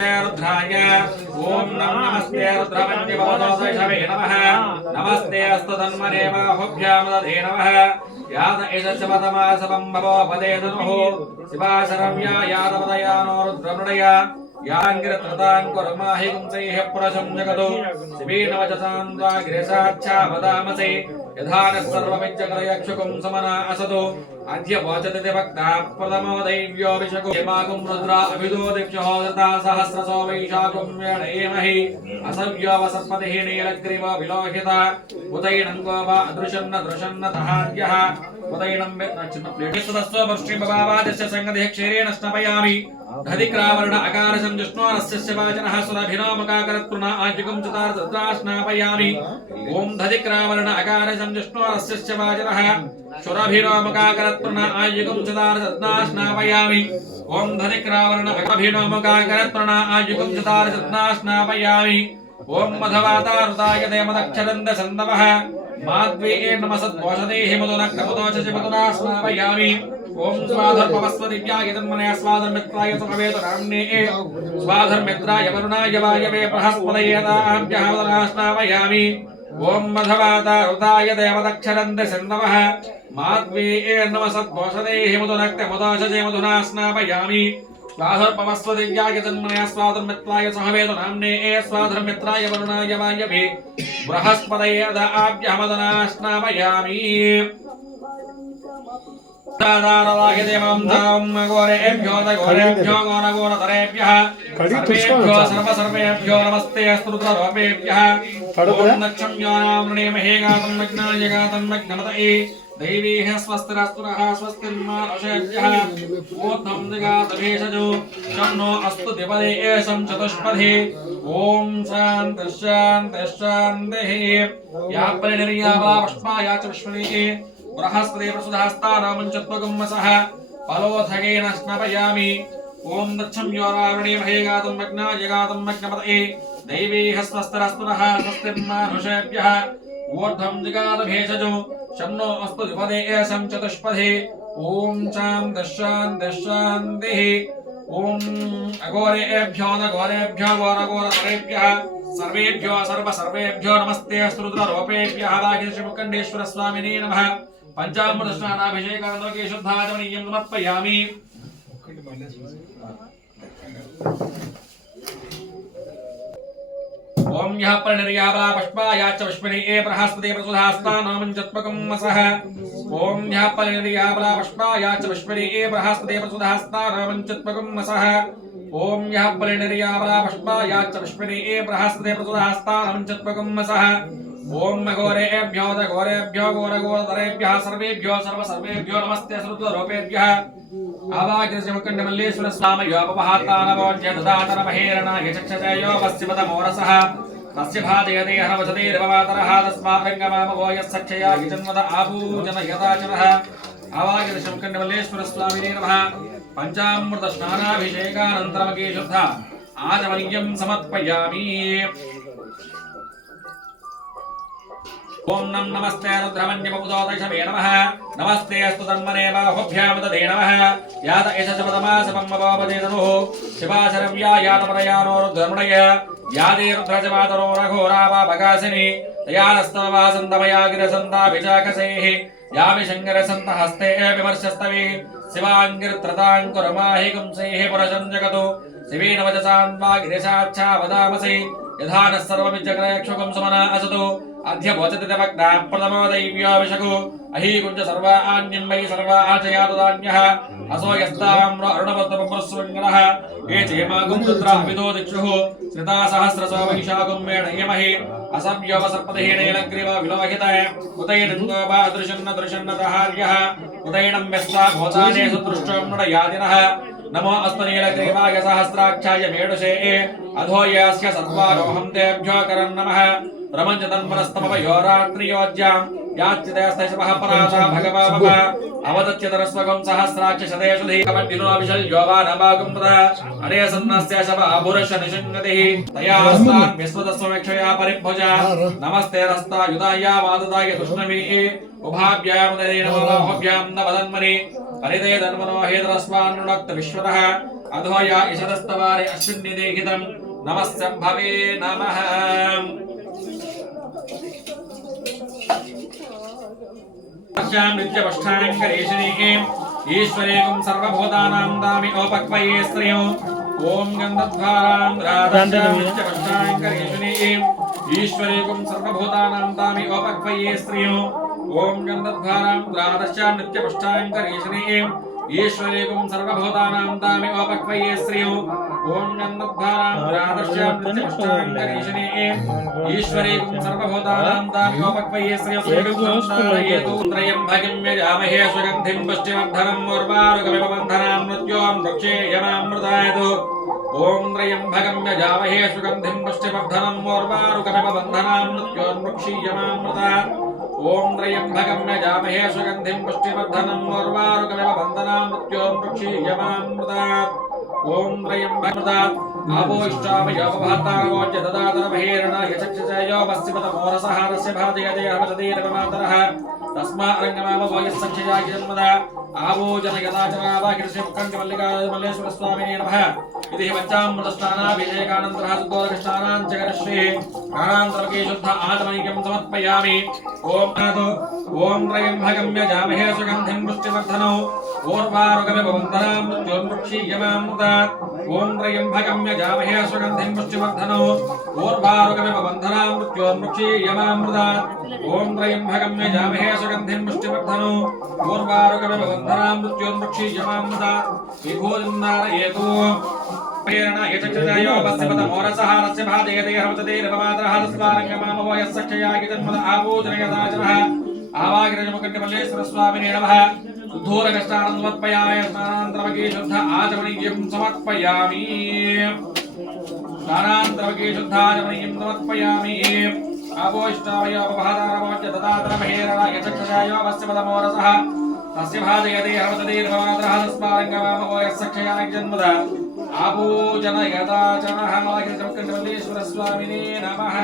रुद्राय ओम नमस्ते रुद्रमन्ये भवतोषवे नमः नमस्ते अस्तु तन्मने बाहुभ्यां दधे नमः याद एतच्चपदमासवं भवो पदेतनुः शिवाशरव्या यादवदयानो रुद्रमृडया यांगिरत्रताङ्कुरमाहि कुंसैः पुरशं जगतो शिवीनवचसान्द्वा गिरिशाच्छा वदामसि यथा नः सर्वमिज्जगरयक्षुकुं समना असतो अद्य वचति भक्ता प्रथमो दैव्योऽभिषेको हेमाकुं रुद्रा अभिदो दिक्षो दत्ता सहस्रसो वैशाकुं वेणेमहि असव्योऽवसर्पतिः नीलग्रीवो विलोहिता उदैनं गोवा अदृशन्न दृशन्न तहाद्यः उदैनं चिन्न प्लेटिस्तदस्व वृष्टिभवावादस्य संगतिः क्षीरेण स्नपयामि धदिक्रावर्ण अकारशं जिष्णोरस्य वाचनः सुरभिनोमुखाकरत्रुणा आजुगं चतार्द्रास्नापयामि ओम धदिक्रावर्ण अकारशं जिष्णोरस्य वाचनः सुरभिनोमुखाकरत्रुणा आजुगं चतार्द्रास्नापयामि ओम धदिक्रावर्ण अभिनोमुखाकरत्रुणा आजुगं चतार्द्रास्नापयामि ओम मधवातारुताय देवदक्षरन्द सन्दवः माद्वे नमसद्वोषदेः मधुनक्कमुदोचमधुना स्नापयामि ओम स्वाधर्मवस्वदिव्याय तन्मने स्वाधर्मित्राय सुखवेतराम्ने स्वाधर्मित्राय वरुणाय वायवे बृहस्पतये ताभ्यः स्नापयामि ओम मधवातारुताय देवदक्षरन्द सन्दवः माद्वे नमसद्वोषदेः मधुनक्कमुदोचमधुना स्नापयामि स्वाधर्मवस्वदिव्याय तन्मने स्वाधर्मित्राय सुखवेतराम्ने स्वाधर्मित्राय वरुणाय वायवे बृहस्पतये ताभ्यः स्नापयामि तादारलाय देवं तां गोरेभ्यो गोरेभ्यो गोरगोरतरेभ्यः सर्वेभ्यो सर्वसर्वेभ्यो नमस्ते स्तुत्ररूपेभ्यः ओम नक्षम्यानामृणे महे गातं मग्नाय गातं मग्नमतये दैवीः स्वस्तिरस्तुरः स्वस्तिर्मानुषेभ्यः ऊर्ध्वं दिगातभेषजो शन्नो अस्तु द्विपदे एषं चतुष्पदे ओम शान्तिः शान्तिः शान्तिः या परिनिर्यावा पुष्पाया च विश्वने बृहस्पति प्रसुधास्तानामञ्चत्वगुम्मसः फलोथगेन स्नपयामि ओम दक्षम्योरावृणे महे गातं मग्नाय गातं मग्नमतये दैवीः स्वस्तिरस्तुरः स्वस्तिर्मानुषेभ्यः ऊर्ध्वं दिगातभेषजो शन्नो अस्तु द्विपदे एषं चतुष्पदे ओम शान्तिः शान्तिः शान्तिः ओम अघोरेभ्यो नघोरेभ्यो घोरघोरतरेभ्यः सर्वेभ्यो सर्वेभ्यो नमस्ते स्तुत्ररूपेभ्यः वागीशमुखण्डेश्वर स्वामिने नमः पंचामृतस्नानाभिषेकान् लोके शुद्धाचमनीयं समर्पयामि ओम यः परिनिर्याबला पुष्पाया च विश्वने बृहस्पति प्रसुधास्तानामञ्चत्वकं मसः ओम यः परिनिर्याबला पुष्पाया च विश्वने बृहस्पति प्रसुधास्तानामञ्चत्वकं मसः ओम यः परिनिर्याबला पुष्पाया च विश्वने बृहस्पति प्रसुधास्तानामञ्चत्वकं मसः ओम घोरेभ्यो घोरेभ्यो घोरघोरतरेभ्यः सर्वेभ्यो सर्वेभ्यो नमस्ते श्रुतरूपेभ्यः आवागिरजमकण्डमल्लेश्वर स्वामयोपहातानवोज्य ददातनमहेरणाय चक्षतयो वस्यपदमोरसः तस्य भाजयते हरवचतेर्भवातरः तस्मारङ्गमामवो यस्सक्षया यजन्मद आपूजन यदाचनः आवागिरजमकण्डमल्लेश्वर स्वामिने नमः पञ्चामृतस्नानाभिषेकानन्तरमके शुद्ध आचमनीयं समर्पयामि ओम नमस्ते रुद्रमन्यमुदोदशवे नमः नमस्ते अस्तु तन्मने बाहुभ्यां दधे नमः यात एषजपदमासवं भवोपदेतनुः शिवाशरव्या यातपदयानो रुद्रमृडय यादे रुद्रजमातरो रघोरावा भगासिनी तयानस्तववासन्तमया गिरसन्ताभिचाकसेः यामिशङ्करसन्त हस्ते विमर्शस्तवे शिवाङ्गिरत्रताङ्कुरमाहि कुंसैः पुरशं जगतो शिवेन वचसान्वा गिरिशाच्छा वदामसि यथा नः सर्वमिज्जगरयक्षुकं समना असतो अद्य वचति भक्ता प्रथमो दैव्योऽभिषेको अहीकुञ्ज सर्वा आन्यं वै सर्वा आचयातुदान्यः असो यस्ताम्रो अरुणपद्मपुरस्सृङ्गणः ये चेमागुं रुद्राभिदो दिक्षुः श्रिता सहस्रसो वैशाकुं वेणयमहि असव्योऽवसर्पतिः नीलग्रीव विलोहितः उदैनं गोपा दृशन्न दृशन्न तहार्यः उदैनं व्यस्ता भूतानेषु दृष्टो मृडयादिनः नमो अस्तु नीलग्रीवाय सहस्राक्षाय मेडुषे अधो यस्य सर्वारोहं तेभ्यो करं नमः रमञ्च तन्मनस्तमवयोरात्रियोज्यां याच्चिदयस्तैषवः पराशः भगवामः अवदच्यतरस्वगं सहस्राक्ष शतेषु धीकमण्डिनोऽभिषल्यो वा नवागं तदा अरे सन्नस्य शव अभुरश निषङ्गतिः तया हस्तान् विश्वतस्वमेक्षया परिभुज नमस्ते हस्तायुधाया वाददाय कृष्णमे उभाभ्यां दरेण बाहुभ्यां न वदन्मनि हरिते धन्वनो हेदरस्वान्नुनक्त विश्वतः अधोया इषदस्तवारे अश्विन्निदेहितं नमस्संभवे नमः नित्यपष्टाङ्करेशनीके ईश्वरेकं सर्वभूतानां दामि औपक्वये स्त्रियो ओम गन्धद्वारां राधाश्यां नित्यपष्टाङ्करेशनीके ईश्वरेकं सर्वभूतानां दामि औपक्वये स्त्रियो ओम गन्धद्वारां राधाश्यां नित्यपष्टाङ्करेशनीके ईश्वरेकं सर्वभूतानां दामि औपक्वये स्त्रियो ओम गन्धद्वारां राधाश्यां नित्यपष्टाङ्करेशनीके ईश्वरेकं सर्वभूतानां दामि औपक्वये स्त्रियो त्र्यम्बकं यजामहे सुगन्धिं पुष्टिवर्धनं उर्वारुकमिव बन्धनां मृत्यों वृक्षे यमामृतायतु ओम त्र्यम्बकं यजामहे सुगन्धिं पुष्टिवर्धनं उर्वारुकमिव बन्धनां मृत्यों वृक्षे यमामृतात् ओम त्र्यम्बकं यजामहे सुगन्धिं पुष्टिवर्धनं उर्वारुकमिव बन्धनां मृत्यों वृक्षे यमामृतात् ओम त्र्यम्बकमृतात् आपो इष्टावयोपभातारवोच्य ददातरमहेरण यचक्षसयो वस्तिपतमोरसहारस्य भाजयते हवचतीरवमातरः तस्मारङ्गमामवो यस्सक्षयागिजन्मदा आवो जनयदाचनावाकिर्षमुखण्डमल्लिकामल्लेश्वरस्वामिने नमः इति पञ्चामृतस्नानाभिषेकानन्तरः सुदोरकृष्णानां च करश्रीः प्राणान्तरके शुद्ध आचमनिकं समर्पयामि ओम त्र्यम्बकं यजामहे सुगन्धिं पुष्टिवर्धनौ ऊर्वारुकमिव बन्धनां मृत्योर्मुक्षीयमामृतात् ओम त्र्यम्बकं यजामहे सुगन्धिं पुष्टिवर्धनौ ऊर्वारुकमिव बन्धनां मृत्योर्मुक्षीयमामृतात् ओम त्र्यम्बकं यजामहे सुगन्धिं पुष्टिवर्धनौ ऊर्वारुकमिव बन्धनां मृत्योर्मुक्षीयमामृतात् विभूतिं नारयेतु प्रेरणा यचक्षजयो वस्तिपतमोरसहारस्य भाजयते हवचतीरवमातरः तस्मारङ्गमामवो यस्सक्षयागिजन्मद आपूजनयदाचनः आवागिरजमुकण्डमल्लेश्वरस्वामिने नमः शुद्धोरकष्टानं समर्पयामि स्नानान्तरवके शुद्ध आचमनीयं समर्पयामि स्नानान्तरवके शुद्ध आचमनीयं समर्पयामि आपोष्टावयोपभातारवोच्य ददातरमहेरण यचक्षजयो वस्तिपतमोरसः तस्य भाजयते हवचतीरवमातरः तस्मारङ्गमामवो यस्सक्षयागिजन्मद आपूजनयदाचनः आवागिरजमुकण्डमल्लेश्वरस्वामिने नमः।